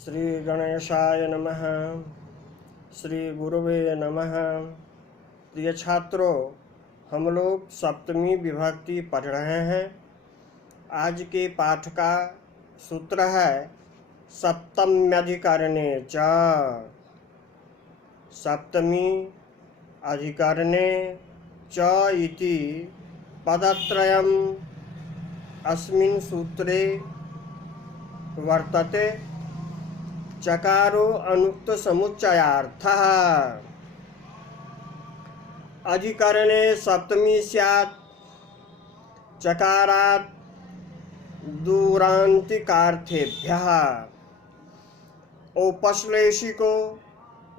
श्री गणेशाय नमः। श्री गुरुवे नमः। प्रिय छात्रों, हम लोग सप्तमी विभक्ति पढ़ रहे हैं। आज के पाठ का सूत्र है सप्तम्यधिकरणे च। सप्तमी अधिकरणे च इति पदत्रयम् अस्मिन् सूत्रे वर्तते। चकारो अनुक्त समुच्चयार्थः। अधिकरणे सप्तमी स्यात् चकारात् दूरान्तिकार्थेभ्यः। औपश्लेषिको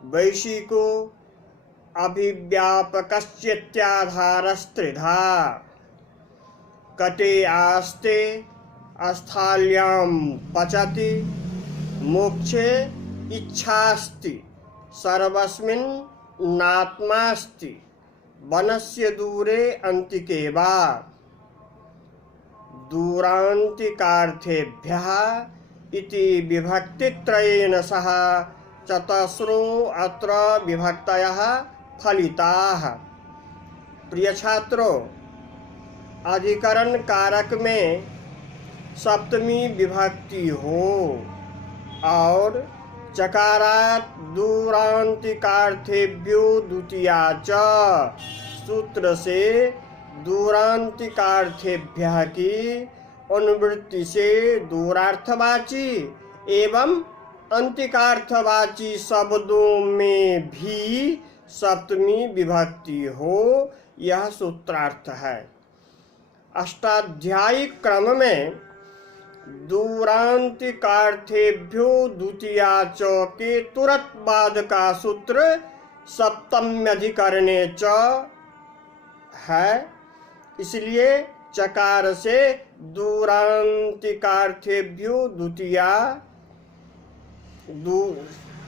वैशिको अभिव्यापकश्चेत्याधारस्त्रिधा। कटे आस्ते अस्थाल्यां पचति। मोक्षे इच्छास्ति सर्वस्मिन् नात्मास्ति। वनस्य दूरे अन्तिके वा। दूरान्तिकार्थेभ्यः इति विभक्तित्रयेन सह चतस्रो अत्र विभक्तयः फलिताः। प्रिय छात्रों, अधिकरण कारक में सप्तमी विभक्ति हो और चकारात् दूरान्तिकार्थेभ्यो द्वितीया च सूत्र से दूरान्तिकार्थेभ्यः की अनुवृत्ति से दूरार्थवाची एवं अंतिकार्थवाची शब्दों में भी सप्तमी विभक्ति हो, यह सूत्रार्थ है। अष्टाध्यायिक क्रम में दूरान्तिकार्थेभ्यो द्वितीया च के तुरंत बाद का सूत्र सप्तम्यधिकरणे च है। इसलिए चकार से दूरान्तिकार्थेभ्यो द्वितीया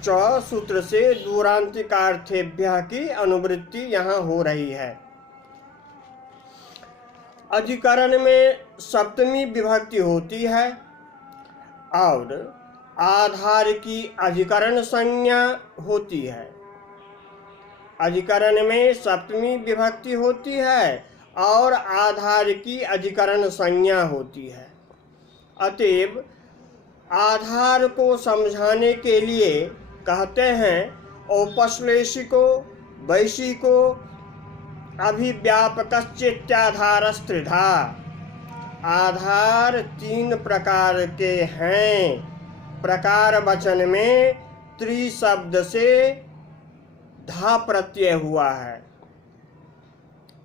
च सूत्र से दूरान्तिकार्थेभ्यः की अनुवृत्ति यहाँ हो रही है। अधिकरण में सप्तमी विभक्ति होती है और आधार की अधिकरण संज्ञा होती है। अधिकरण में सप्तमी विभक्ति होती है और आधार की अधिकरण संज्ञा होती है। अतएव आधार को समझाने के लिए कहते हैं औपश्लेषिको वैशिको अभिव्यापकश्चेत्याधारस्त्रिधा। आधार तीन प्रकार के हैं। प्रकार वचन में त्रि शब्द से धा प्रत्यय हुआ है।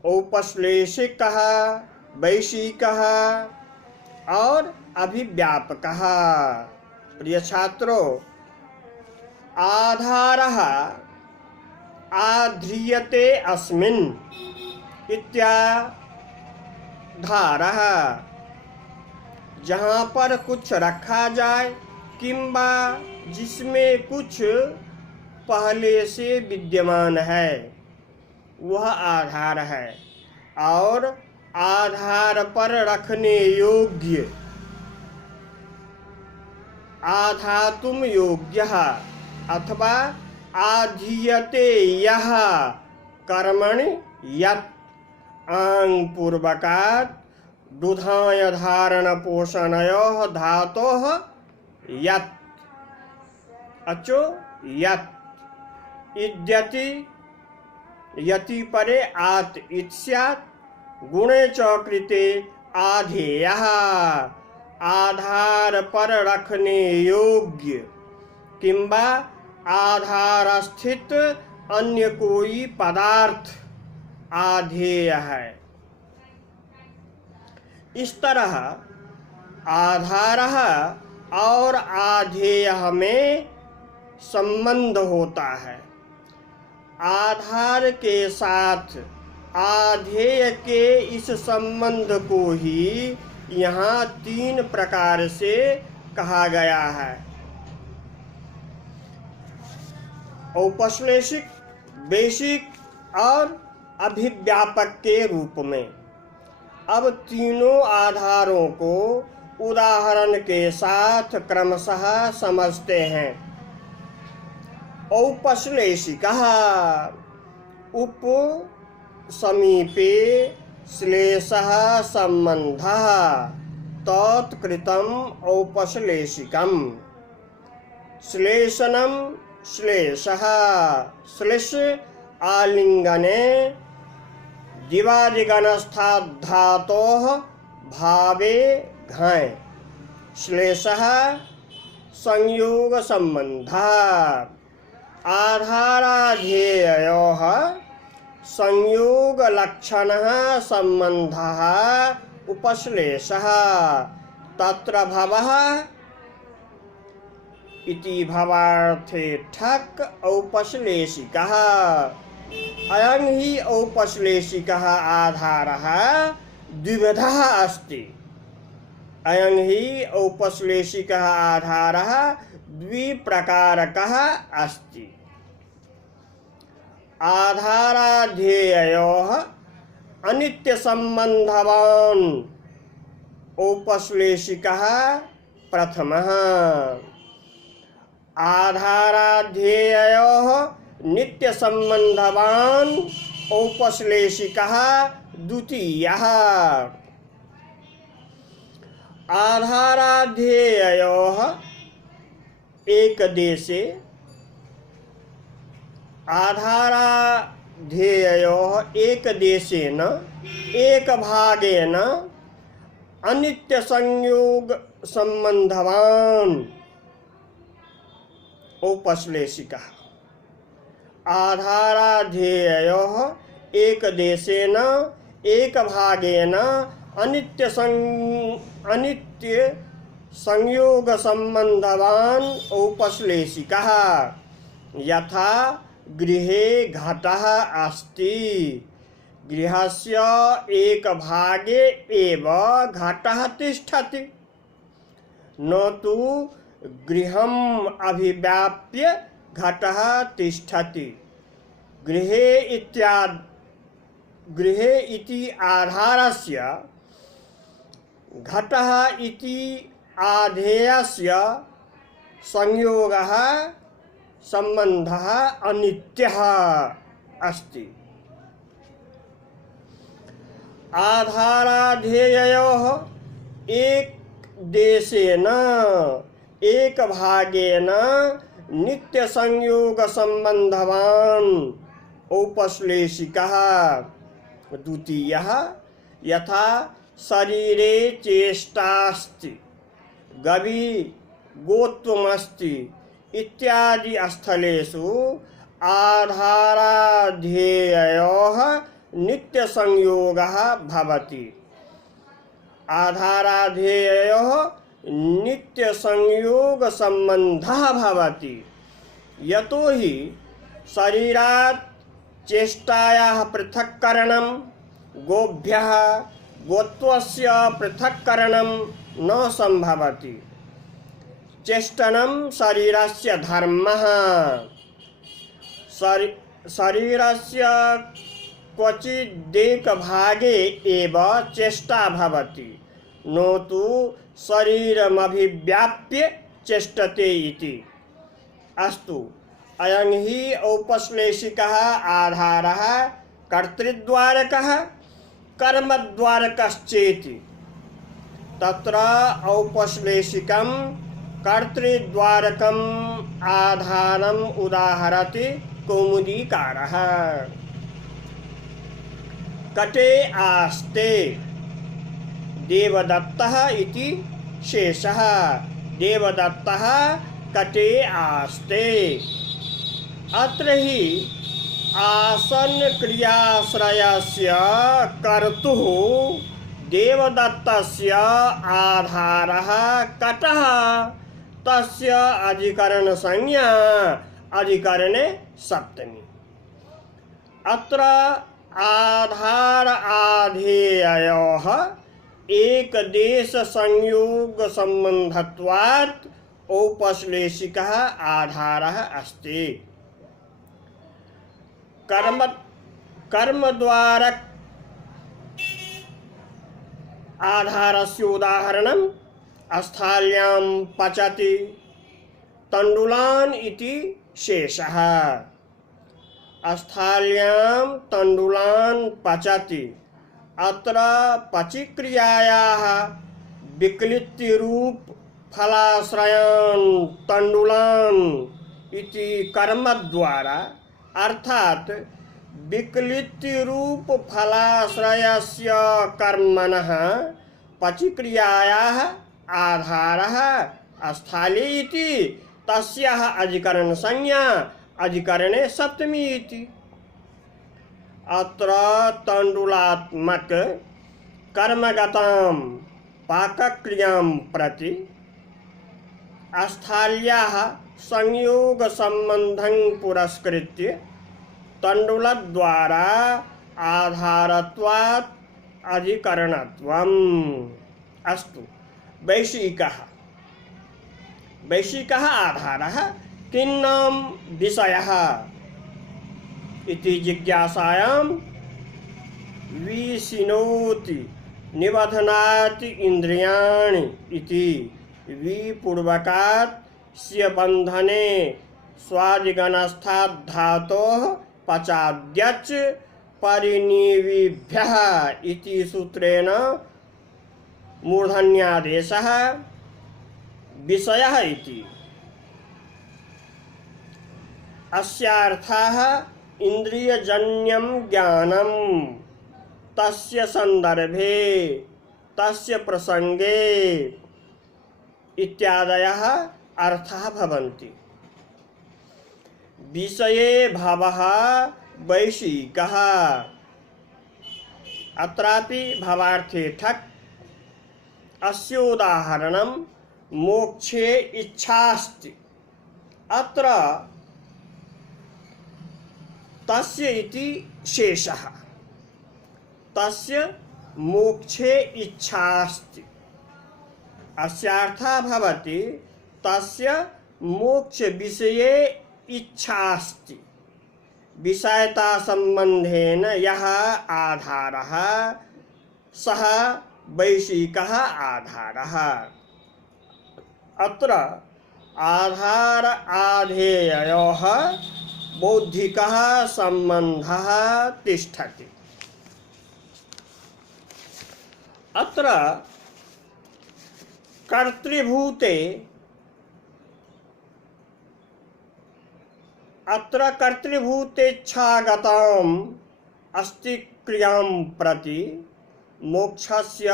औपश्लेषिक कहा, वैशिक कहा और अभिव्यापक कहा। प्रिय छात्रों, आधारः आध्रियते अस्मिन् इत्याधारः। जहाँ पर कुछ रखा जाए किंबा जिसमें कुछ पहले से विद्यमान है वह आधार है। और आधार पर रखने योग्य आधातुम योग्यः अथवा आधीयते यः कर्मणि यत् आंग पूर्वकात् दुधाय धारण पोषणयोः धातोः यत् अचो यत् इद्यति यति परे आत इत स्यात् गुणे च कृते आधेयः। आधार पर रखने योग्य किंबा आधार स्थित अन्य कोई पदार्थ आधेय है। इस तरह आधारः और आधेय में संबंध होता है। आधार के साथ आधेय के इस संबंध को ही यहाँ तीन प्रकार से कहा गया है। औपश्लेषिक, वैशिक और अभिव्यापक के रूप में। अब तीनों आधारों को उदाहरण के साथ क्रमशः समझते हैं। औपश्लेषिकः उप समीपे श्लेषः सम्बन्धः तत्कृतम् औपश्लेषिकम्। श्लेषणं श्लेषः श्लेष आलिंगने दिवादिगणस्थात् धातोः भावे घाय श्लेषः संयोग संबंधः आधाराध्येयोः संयोग लक्षणः संबंधः उपश्लेषः तत्र भवः इति भवार्थे ठक् औपश्लेषिकः। अयं हि औपश्लेषिकः आधारः द्विविधः अस्ति। अयं हि औपश्लेषिकः आधारः द्विप्रकारकः अस्ति। आधाराध्येयोः अनित्यसम्बन्धवान् औपश्लेषिकः प्रथमः। आधाराध्येयोः नित्यसम्बन्धवान् औपश्लेषिकः द्वितीयः। आधाराध्येयोः एकदेशे आधाराध्येयोः एकदेशेन एकभागेन अनित्यसंयोग सम्बन्धवान् औपश्लेषिकः। आधाराध्येयोः एकदेशेन एकभागेन अनित्य संयोग संबंधवान् औपश्लेषिकः। यथा गृहे घटः अस्ति गृहस्य एक भागे एव घटः तिष्ठति न तु गृहम् अभिव्याप्य घटः तिष्ठति। गृहे इति आधारस्य घटः इति आधेयस्य संयोगः संबंधः अनित्यः अस्ति। आधाराध्येयोः एक देशेन एक भागेन नित्य संयोग संबंधवान् औपश्लेषिकः द्वितीयः। यथा शरीरे चेष्टास्ति गवी गोत्वमस्ति इत्यादि स्थलेषु आधाराध्येयोः नित्य संयोगः भवति। आधाराध्येयोः नित्य संयोग संबंधः भवति। यतो हि शरीरात् चेष्टायाः पृथक्करणं गोभ्यः गोत्वस्य पृथक्करणं न संभवति। चेष्टनं शरीरस्य धर्मः। शरीरस्य क्वचिदेक भागे एव चेष्टा भवति न तु शरीरमभिव्याप्य चेष्टते इति। अस्तु अयं हि औपश्लेषिकः आधारः कर्तृद्वारकः कर्मद्वारकश्चेति। तत्र औपश्लेषिकं कर्तृद्वारकम् आधारम् उदाहरति कौमुदीकारः। कटे आस्ते देवदत्तः इति शेषः। देवदत्तः कटे आस्ते। अत्र हि आसन क्रियाश्रयस्य कर्तुः देवदत्तस्य आधारः कटः तस्य अधिकरण संज्ञा अधिकरणे सप्तमी। अत्र आधार आधेयोः एक देश संयोग संबंधत्वात् औपश्लेषिकः आधारः अस्ति। कर्मद्वारक आधारस्य उदाहरणं स्थाल्यां पचति तण्डुलान् इति शेषः। स्थाल्यां तण्डुलान् पचति। अत्र पचिक्रियायाः विक्लित्तिरूप फलाश्रयान् तण्डुलान् इति कर्मद्वारा अर्थात विक्लित्तिरूप फलाश्रयस्य कर्मणः पचिक्रियायाः आधारः स्थाली इति तस्याः अधिकरण संज्ञा अधिकरणे सप्तमी इति। अत्र तण्डुलात्मक कर्मगतां पाकक्रियां प्रति स्थाल्याः संयोग संबंधं पुरस्कृत्य तण्डुलद्वारा आधारत्वात् अधिकरणत्वम्। अस्तु, वैशिकः आधारः किन्नाम विषयः इति जिज्ञासायां विशिनोति निबध्नाति इन्द्रियाणि इति विपूर्वकात् स्य बन्धने स्वादिगणस्थात् धातोः पचाद्यच् परिनिविभ्यः इति सूत्रेण मूर्धन्यादेशः विषयः इति। अस्यार्थः इंद्रियजन्यं ज्ञानं तस्य संदर्भे तस्य प्रसंगे इत्यादयः अर्थाः भवन्ति। विषये भावः वैशिकः। अत्रापि भावार्थे ठक्। अस्योदाहरणं मोक्षे इच्छास्ति। अत्र तस्य इति शेषः। तस्य मोक्षे इच्छास्ति। अस्यार्थः भवति तस्य मोक्ष विषये इच्छास्ति। विषयता संबंधेन यः आधारः सः वैशिकः आधारः। अत्र आधार आधेययोः बौद्धिकः संबंधः तिष्ठति। अत्र कर्तृभूतेच्छागताम् अस्ति क्रियां प्रति मोक्षस्य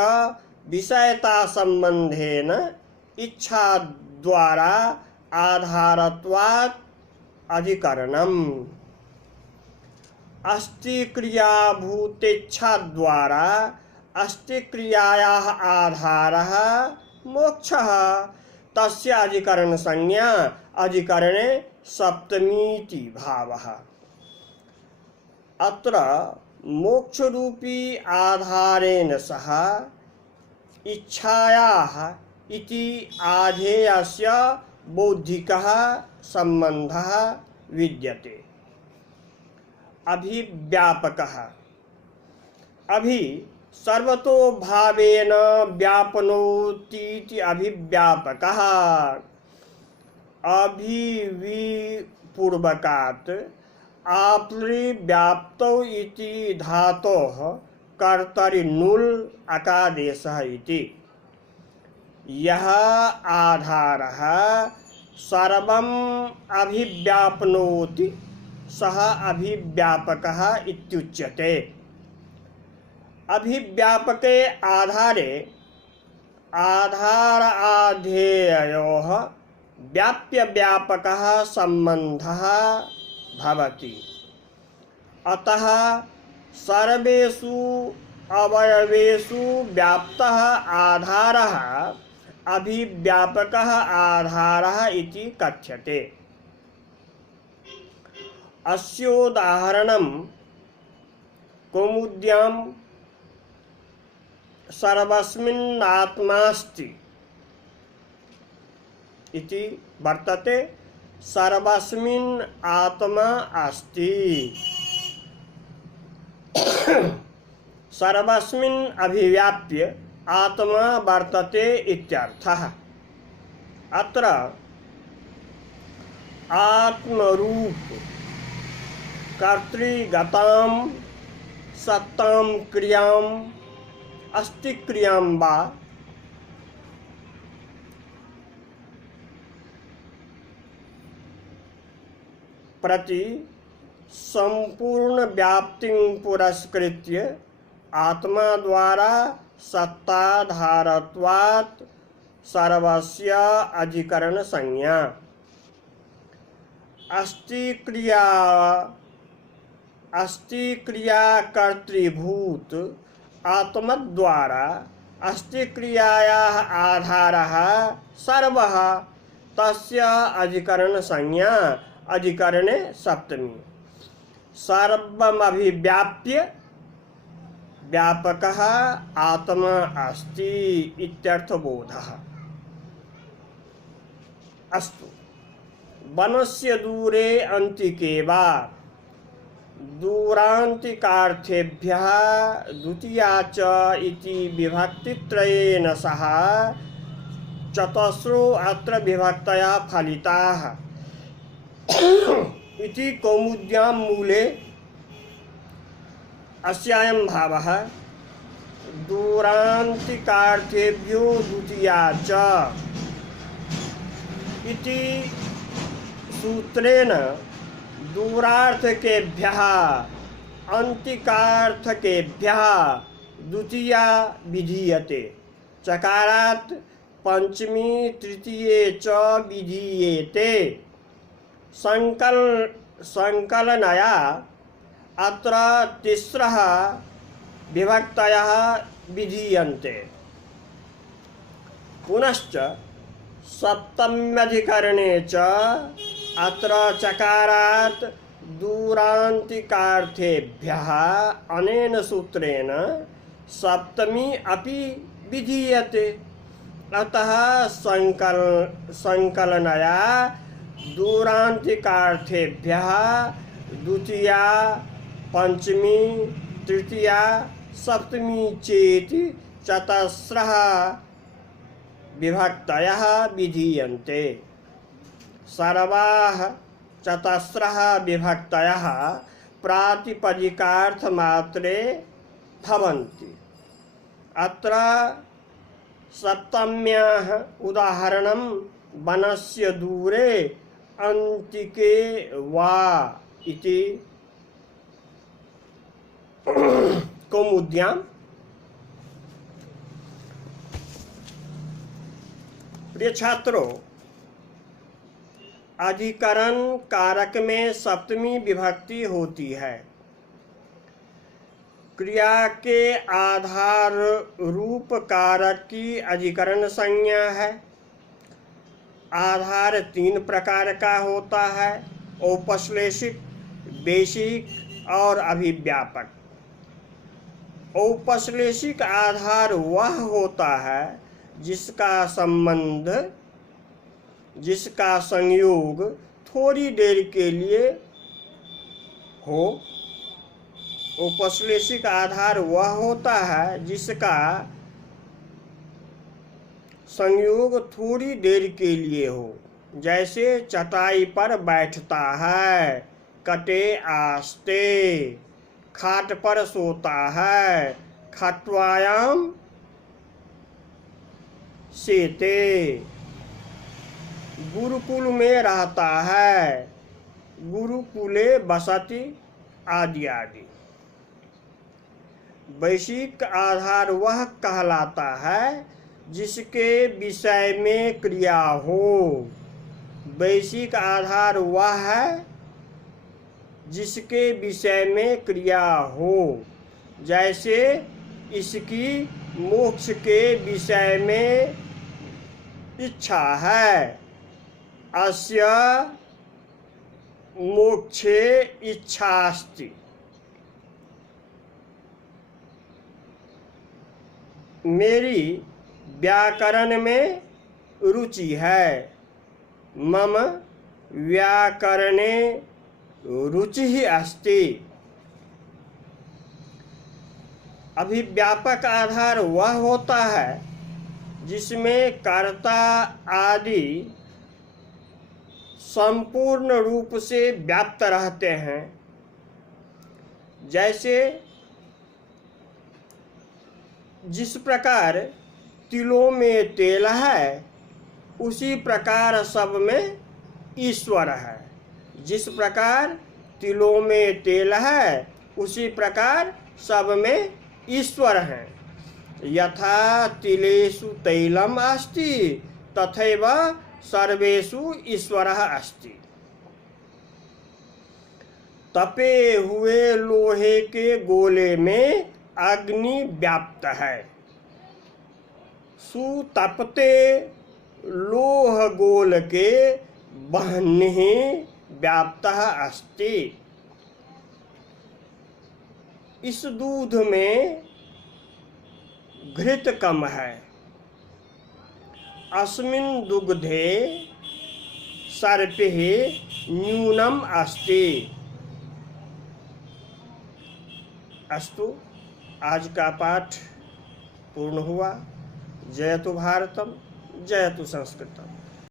विषयता संबंधेन इच्छा द्वारा आधारत्वात् अधिकरणम्। अस्ति क्रियाभूतेच्छा द्वारा अस्ति क्रियायाः आधारः मोक्षः। तस्य अधिकरण संज्ञा अधिकरणे सप्तमीति भावः। अत्र मोक्षरूपी आधारेण सह इच्छायाः इति आधेयस्य बौद्धिकः संबंधः विद्यते। अभिव्यापकः। अभि सर्वतो भावेन व्यापनोतीति अभिव्यापकः। अभिविपूर्वकात् आप्लिव्याप्तौ इति धातोः कर्तरि नुल् अकादेशः इति। यः आधारः सर्वम् अभिव्याप्नोति सः अभिव्यापकः इत्युच्यते। अभिव्यापके आधारे आधार आधेययोः व्याप्य व्यापकः संबंधः भवति। अतः सर्वेषु अवयवेषु व्याप्तः आधारः अभिव्यापकः आधारः इति कथ्यते। अस्योदाहरणं कौमुद्यां सर्वस्मिन्नात्मास्ति इति वर्तते। सर्वस्मिन् आत्मा अस्ति। सर्वस्मिन् अभिव्याप्य आत्मा वर्तते इत्यर्थः। अत्र आत्मरूप कर्तृगतां सत्तां क्रियां अस्ति क्रियां वा प्रति संपूर्ण व्याप्तिं पुरस्कृत्य आत्मा द्वारा सत्ताधारत्वात् सर्वस्य अधिकरण संज्ञा। अस्ति क्रिया कर्तृभूत आत्मद्वारा अस्ति क्रियायाः आधारः सर्वः तस्य अधिकरण संज्ञा अधिकरणे सप्तमी। सर्वमभिव्याप्य व्यापकः आत्मा अस्ति इत्यर्थबोधः। अस्तु, वनस्य दूरे अन्तिके वा दूरान्तिकार्थेभ्यः द्वितीया च इति विभक्तित्रयेन सह चतस्रो अत्र विभक्तया फलिताः इति कौमुद्यां मूले अस्यायं भावः दूरान्तिकार्थेभ्यो द्वितीया च इति सूत्रेण दूरार्थकेभ्यः अन्तिकार्थकेभ्यः द्वितीया विधीयते। चकारात् पंचमी तृतीये च विधीयेते। संकलनया अत्र तिस्रः विभक्तयः विधीयन्ते। पुनश्च सप्तम्यधिकरणे च अत्र चकारात् दूरान्तिकार्थेभ्यः अनेन सूत्रेण सप्तमी अपि विधीयते। अतः संकलनया दूरान्तिकार्थेभ्यः द्वितीया पंचमी तृतीया सप्तमी चेति चतस्रः विभक्तयः विधीयन्ते। सर्वाः चतस्रः विभक्तयः प्रातिपदिकार्थमात्रे भवन्ति। अत्र सप्तम्याः उदाहरणं वनस्य दूरे अन्तिके वा इति कौमुद्यां। प्रिय छात्रों, अधिकरण कारक में सप्तमी विभक्ति होती है। क्रिया के आधार रूप कारक की अधिकरण संज्ञा है। आधार तीन प्रकार का होता है: औपश्लेषिक, बेशिक और अभिव्यापक। औपश्लेषिक आधार वह होता है जिसका संबंध, जिसका संयोग थोड़ी देर के लिए हो। औपश्लेषिक आधार वह होता है जिसका संयोग थोड़ी देर के लिए हो। जैसे चटाई पर बैठता है, कटे आस्ते, खाट पर सोता है, खट्वायाम सेते, गुरुकुल में रहता है, गुरुकुले बसति आदि आदि। वैशिक आधार वह कहलाता है जिसके विषय में क्रिया हो। वैशिक आधार वह है जिसके विषय में क्रिया हो। जैसे इसकी मोक्ष के विषय में इच्छा है, अस्य मोक्षे इच्छास्ति। मेरी व्याकरण में रुचि है, मम व्याकरणे रुचिः अस्ति। अभिव्यापक आधार वह होता है जिसमें कर्ता आदि संपूर्ण रूप से व्याप्त रहते हैं। जैसे जिस प्रकार तिलों में तेल है, उसी प्रकार सब में ईश्वर है। जिस प्रकार तिलों में तेल है, उसी प्रकार सब में ईश्वर हैं। यथा तिलेषु तैलम अस्ति तथैव सर्वेषु ईश्वरः अस्ति। तपे हुए लोहे के गोले में अग्नि व्याप्त है, सुतपते लोह गोल के बह्निः व्याप्तः अस्ति। इस दूध में घृत कम है, अस्मिन् दुग्धे सर्पिः न्यूनम अस्ति। अस्तु, आज का पाठ पूर्ण हुआ। जयतु भारतम, जयतु संस्कृतम।